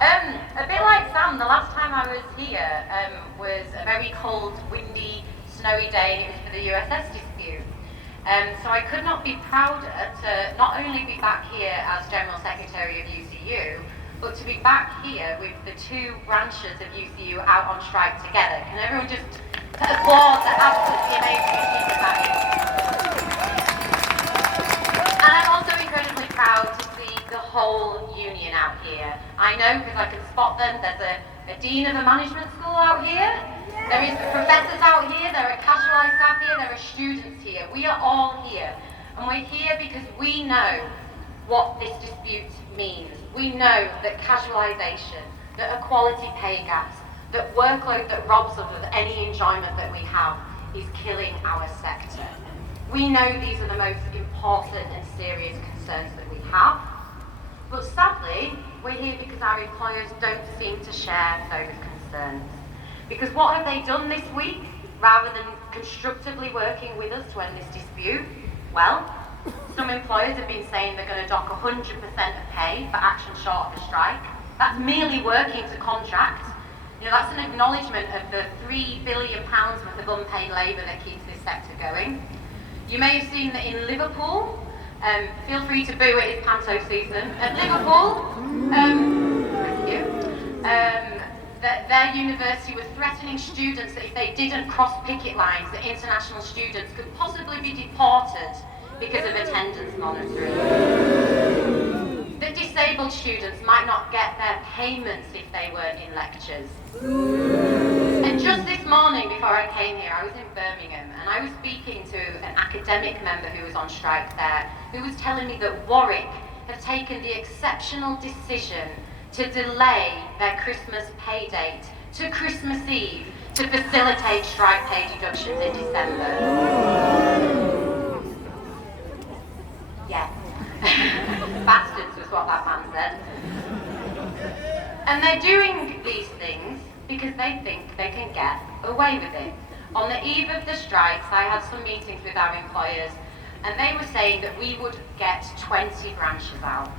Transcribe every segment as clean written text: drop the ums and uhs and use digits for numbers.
A bit like Sam, the last time I was here was a very cold, windy, snowy day, and it was for the USS dispute. So I could not be prouder to not only be back here as General Secretary of UCU, but to be back here with the two branches of UCU out on strike together. Can everyone just applaud the absolutely amazing achievement that is? And I'm also incredibly proud to see the whole union out here. I know because I can spot them. There's a dean of a management school out here. There is professors out here. There are casualised staff here. There are students here. We are all here. And we're here because we know what this dispute means. We know that casualisation, that equality pay gaps, that workload that robs us of any enjoyment that we have is killing our sector. We know these are the most important and serious concerns that we have, but sadly, we're here because our employers don't seem to share those concerns. Because what have they done this week, rather than constructively working with us to end this dispute? Well, some employers have been saying they're going to dock 100% of pay for action short of a strike. That's merely working to contract. You know, that's an acknowledgement of the £3 billion worth of unpaid labour that keeps this sector going. You may have seen that in Liverpool, feel free to boo it, it's panto season. At Liverpool, thank you, that their university was threatening students that if they didn't cross picket lines, that international students could possibly be deported because of attendance monitoring. That disabled students might not get their payments if they weren't in lectures. And just this morning before I came here, I was in Birmingham and I was speaking to an academic member who was on strike there, who was telling me that Warwick have taken the exceptional decision to delay their Christmas pay date to Christmas Eve to facilitate strike pay deductions in December. Yeah. Bastards was what that man said. And they're doing these things because they think they can get away with it. On the eve of the strikes, I had some meetings with our employers, and they were saying that we would get 20 branches out.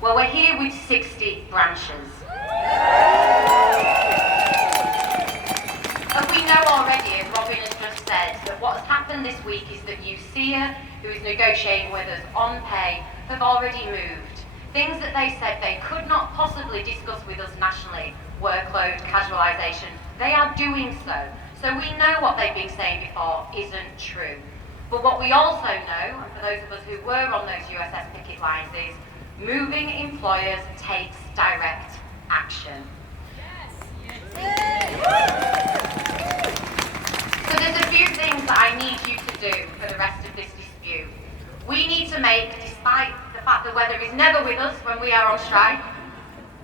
Well, we're here with 60 branches. And we know already, as Robin has just said, that what's happened this week is that UCU, who is negotiating with us on pay, have already moved. Things that they said they could not possibly discuss with us nationally, workload, casualisation, they are doing so. So we know what they've been saying before isn't true. But what we also know, and for those of us who were on those USS picket lines, is moving employers takes direct action. So there's a few things that I need you to do for the rest of this dispute. We need to make, despite the fact that weather is never with us when we are on strike,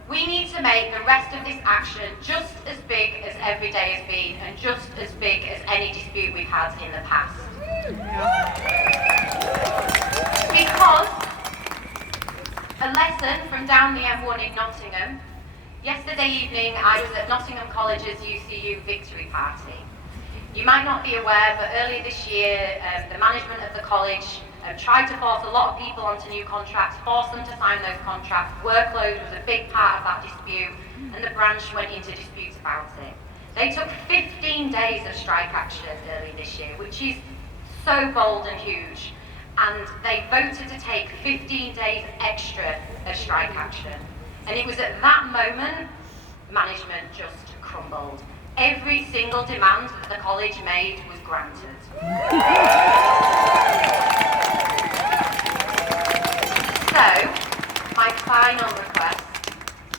we need to make the rest of this action just as big as every day has been and just as big as any dispute we've had in the past. Because a lesson from down the M1 in Nottingham, yesterday evening I was at Nottingham College's UCU victory party. You might not be aware, but earlier this year the management of the college tried to force a lot of people onto new contracts, forced them to sign those contracts. Workload was a big part of that dispute, and the branch went into dispute about it. They took 15 days of strike action early this year, which is so bold and huge, and they voted to take 15 days extra of strike action. And it was at that moment management just crumbled. Every single demand that the college made was granted. So, my final request,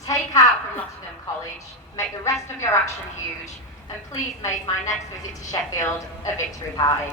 take heart from Nottingham College, make the rest of your action huge, and please make my next visit to Sheffield a victory party.